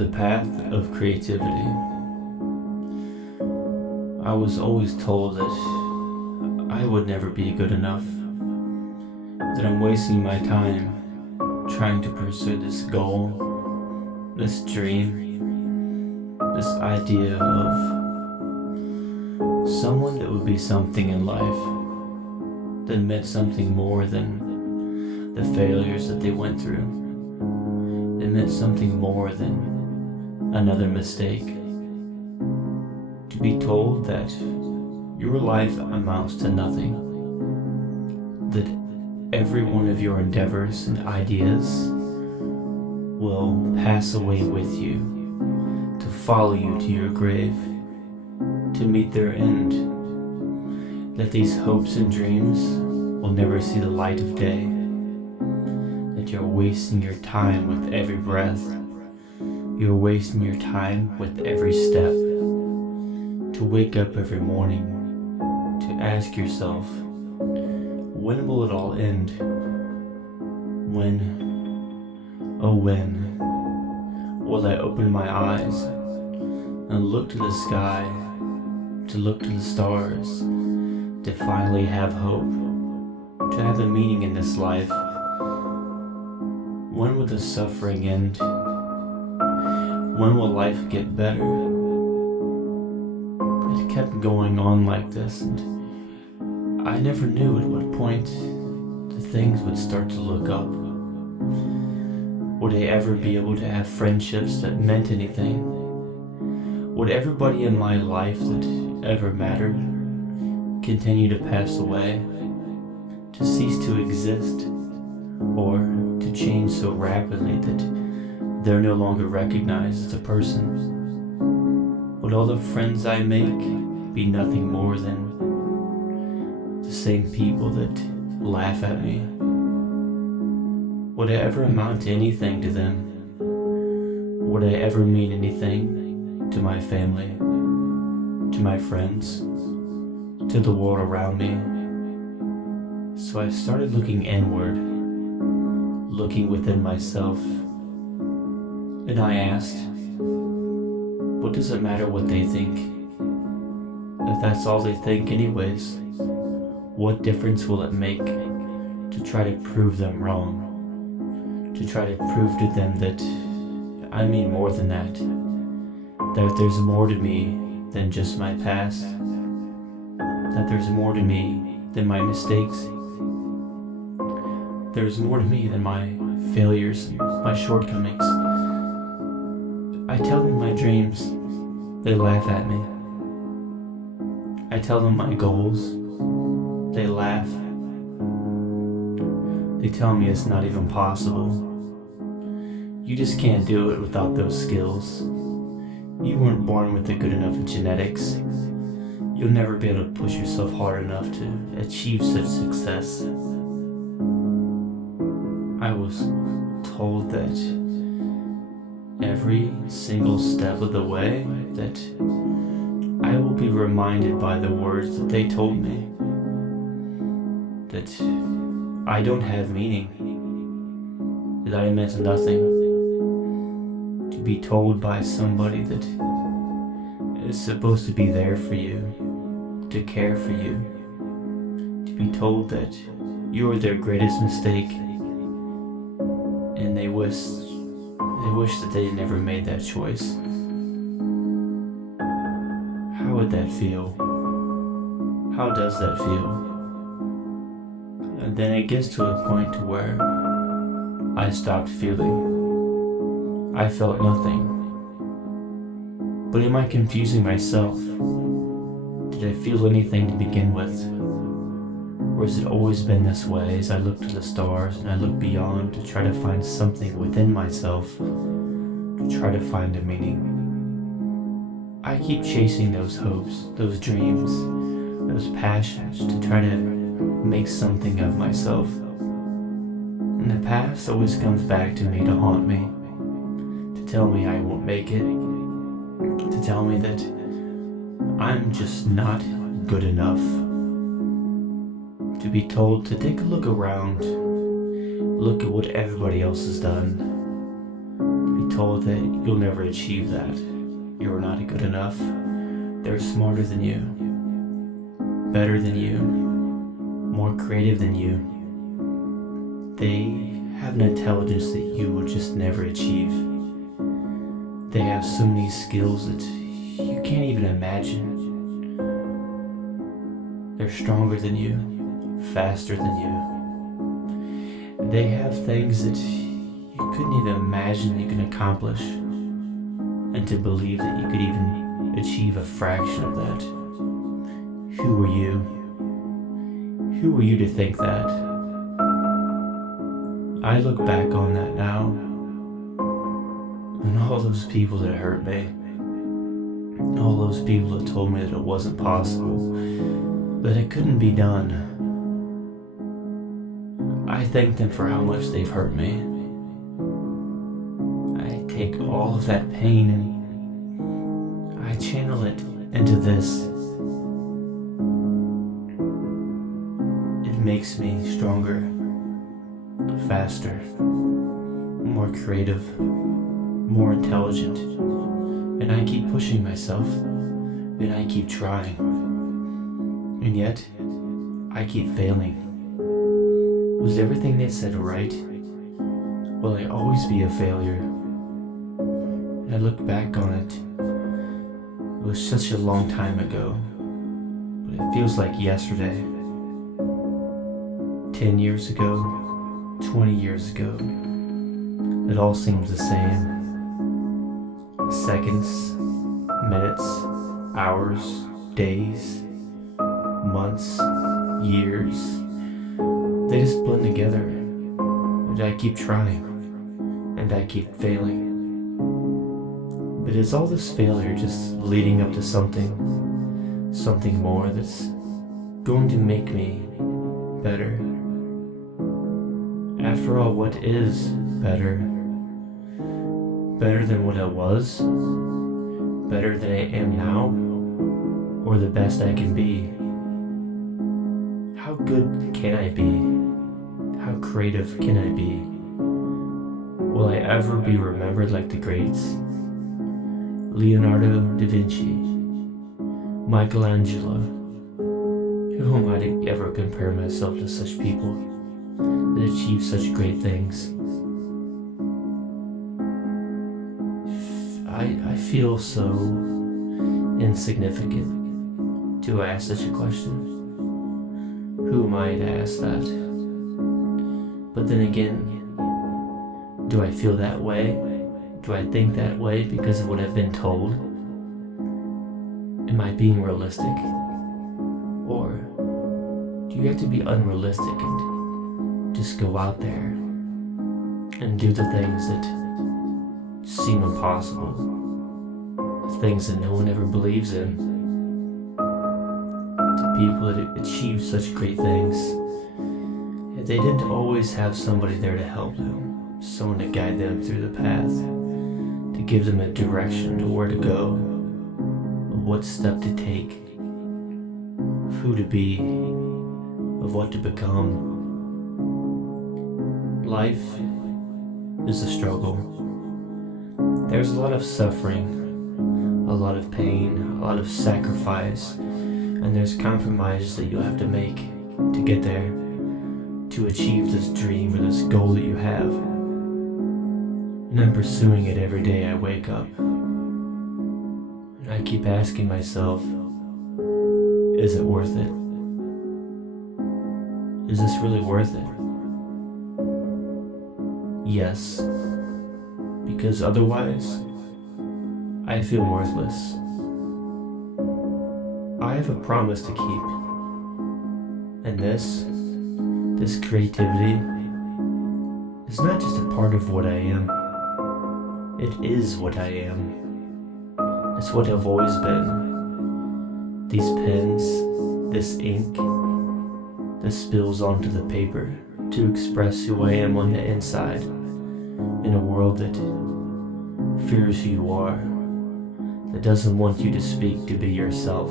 The path of creativity. I was always told that I would never be good enough, that I'm wasting my time trying to pursue this goal, this dream, this idea of someone that would be something in life, that meant something more than the failures that they went through. It meant something more than another mistake. To be told that your life amounts to nothing, that every one of your endeavors and ideas will pass away with you, to follow you to your grave, to meet their end, that these hopes and dreams will never see the light of day, that you're wasting your time with every breath, you're wasting your time with every step, to wake up every morning, to ask yourself, when will it all end? When, oh when, will I open my eyes and look to the sky, to look to the stars, to finally have hope, to have a meaning in this life? When will the suffering end? When will life get better? It kept going on like this, and I never knew at what point the things would start to look up. Would I ever be able to have friendships that meant anything? Would everybody in my life that ever mattered continue to pass away, to cease to exist, or to change so rapidly that they're no longer recognized as a person? Would all the friends I make be nothing more than the same people that laugh at me? Would I ever amount to anything to them? Would I ever mean anything to my family, to my friends, to the world around me? So I started looking inward, looking within myself, and I asked, what does it matter what they think? If that's all they think anyways, what difference will it make to try to prove them wrong? To try to prove to them that I mean more than that there's more to me than just my past, that there's more to me than my mistakes, there's more to me than my failures and my shortcomings. I tell them my dreams, they laugh at me. I tell them my goals, they laugh. They tell me it's not even possible. You just can't do it without those skills. You weren't born with the good enough genetics. You'll never be able to push yourself hard enough to achieve such success. I was told that every single step of the way that I will be reminded by the words that they told me, that I don't have meaning, that I meant nothing. To be told by somebody that is supposed to be there for you, to care for you, to be told that you are their greatest mistake, and they wish that they never made that choice. How would that feel? How does that feel? And then it gets to a point to where I stopped feeling. I felt nothing. But am I confusing myself? Did I feel anything to begin with? Or has it always been this way as I look to the stars and I look beyond to try to find something within myself, to try to find a meaning? I keep chasing those hopes, those dreams, those passions to try to make something of myself. And the past always comes back to me to haunt me, to tell me I won't make it, to tell me that I'm just not good enough. To be told to take a look around, look at what everybody else has done, be told that you'll never achieve that. You're not good enough. They're smarter than you, better than you, more creative than you. They have an intelligence that you will just never achieve. They have so many skills that you can't even imagine. They're stronger than you, faster than you. They have things that you couldn't even imagine you can accomplish, and to believe that you could even achieve a fraction of that. Who are you? Who are you to think that? I look back on that now, and all those people that hurt me, all those people that told me that it wasn't possible, that it couldn't be done. I thank them for how much they've hurt me. I take all of that pain and I channel it into this. It makes me stronger, faster, more creative, more intelligent, and I keep pushing myself, and I keep trying, and yet I keep failing. Was everything they said right? Will I always be a failure? And I look back on it. It was such a long time ago, but it feels like yesterday. 10 years ago, 20 years ago, it all seems the same. Seconds, minutes, hours, days, months, years, they just blend together, and I keep trying, and I keep failing. But is all this failure just leading up to something more that's going to make me better? After all, what is better? Better than what I was? Better than I am now? Or the best I can be? How good can I be? How creative can I be? Will I ever be remembered like the greats? Leonardo da Vinci, Michelangelo. Who am I to ever compare myself to such people that achieve such great things? I feel so insignificant to ask such a question. Who am I to ask that? But then again, do I feel that way? Do I think that way because of what I've been told? Am I being realistic? Or do you have to be unrealistic and just go out there and do the things that seem impossible? The things that no one ever believes in? The people that achieve such great things, yet they didn't always have somebody there to help them, someone to guide them through the path, to give them a direction to where to go, of what step to take, of who to be, of what to become. Life is a struggle. There's a lot of suffering, a lot of pain, a lot of sacrifice, and there's compromises that you'll have to make to get there, to achieve this dream or this goal that you have. And I'm pursuing it every day I wake up. And I keep asking myself, is it worth it? Is this really worth it? Yes, because otherwise, I feel worthless. I have a promise to keep, and this creativity is not just a part of what I am. It is what I am. It's what I've always been. These pens, this ink, this spills onto the paper to express who I am on the inside in a world that fears who you are, that doesn't want you to speak to be yourself.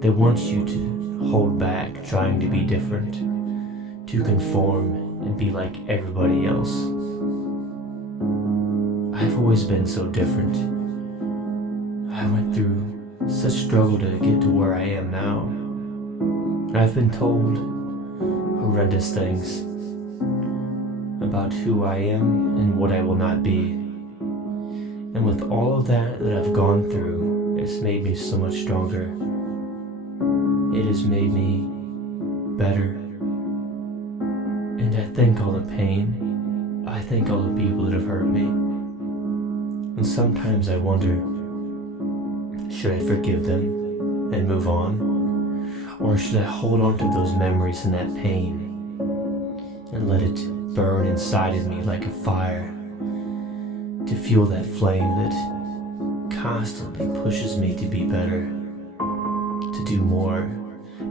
They want you to hold back trying to be different, to conform and be like everybody else. I've always been so different. I went through such struggle to get to where I am now. I've been told horrendous things about who I am and what I will not be. And with all of that I've gone through, it's made me so much stronger. It has made me better. And I thank all the pain. I thank all the people that have hurt me. And sometimes I wonder, should I forgive them and move on? Or should I hold on to those memories and that pain and let it burn inside of me like a fire, to fuel that flame that constantly pushes me to be better, to do more,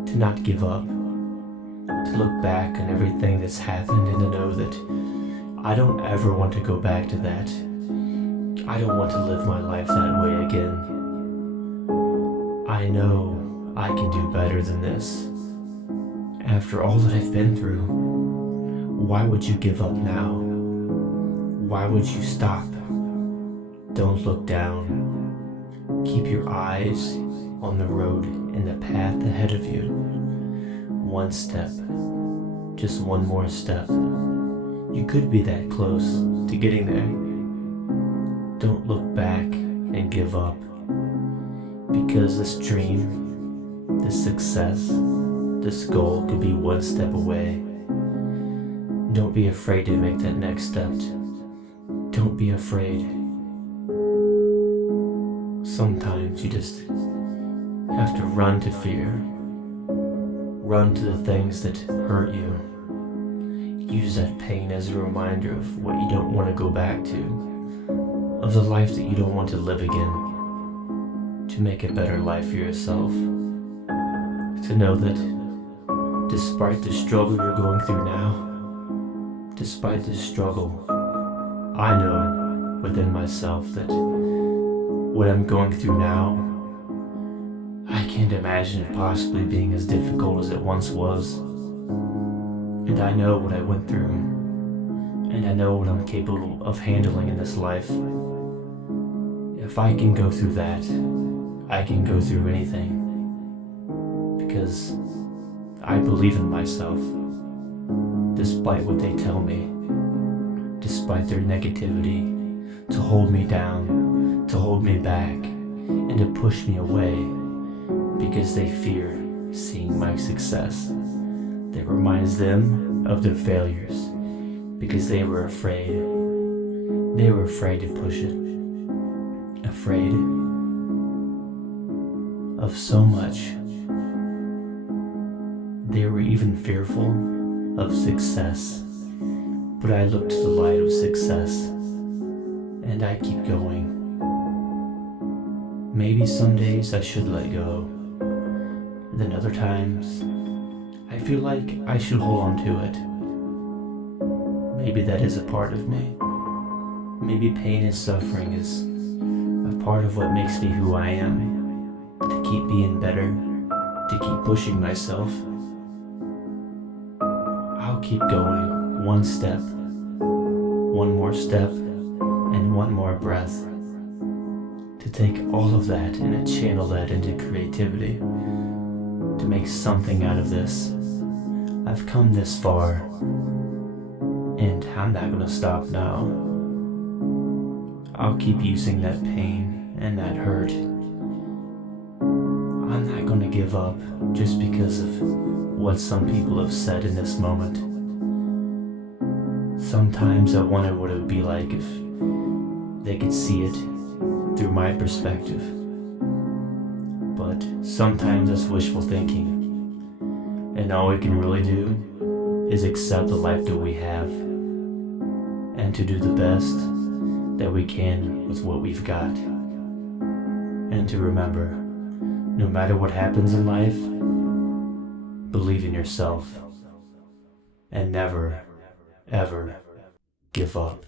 to not give up, to look back on everything that's happened and to know that I don't ever want to go back to that. I don't want to live my life that way again. I know I can do better than this. After all that I've been through, why would you give up now? Why would you stop? Don't look down. Keep your eyes on the road and the path ahead of you. One step, just one more step. You could be that close to getting there. Don't look back and give up, because this dream, this success, this goal could be one step away. Don't be afraid to make that next step. Don't be afraid. Sometimes you just have to run to fear. Run to the things that hurt you. Use that pain as a reminder of what you don't want to go back to, of the life that you don't want to live again, to make a better life for yourself. To know that despite the struggle you're going through now, despite this struggle, I know within myself that what I'm going through now, I can't imagine it possibly being as difficult as it once was. And I know what I went through, and I know what I'm capable of handling in this life. If I can go through that, I can go through anything, because I believe in myself. Despite what they tell me, despite their negativity, to hold me down, to hold me back, and to push me away, because they fear seeing my success. That reminds them of their failures, because they were afraid. They were afraid to push it, afraid of so much. They were even fearful of success, but I look to the light of success, and I keep going. Maybe some days I should let go, then other times I feel like I should hold on to it. Maybe that is a part of me. Maybe pain and suffering is a part of what makes me who I am, to keep being better, to keep pushing myself. I'll keep going, one step, one more step, and one more breath, to take all of that and to channel that into creativity, to make something out of this. I've come this far, and I'm not gonna stop now. I'll keep using that pain and that hurt. I'm not gonna give up just because of what some people have said in this moment. Sometimes I wonder what it would be like if they could see it through my perspective. But sometimes that's wishful thinking. And all we can really do is accept the life that we have, and to do the best that we can with what we've got. And to remember, no matter what happens in life, believe in yourself, and never, ever give up.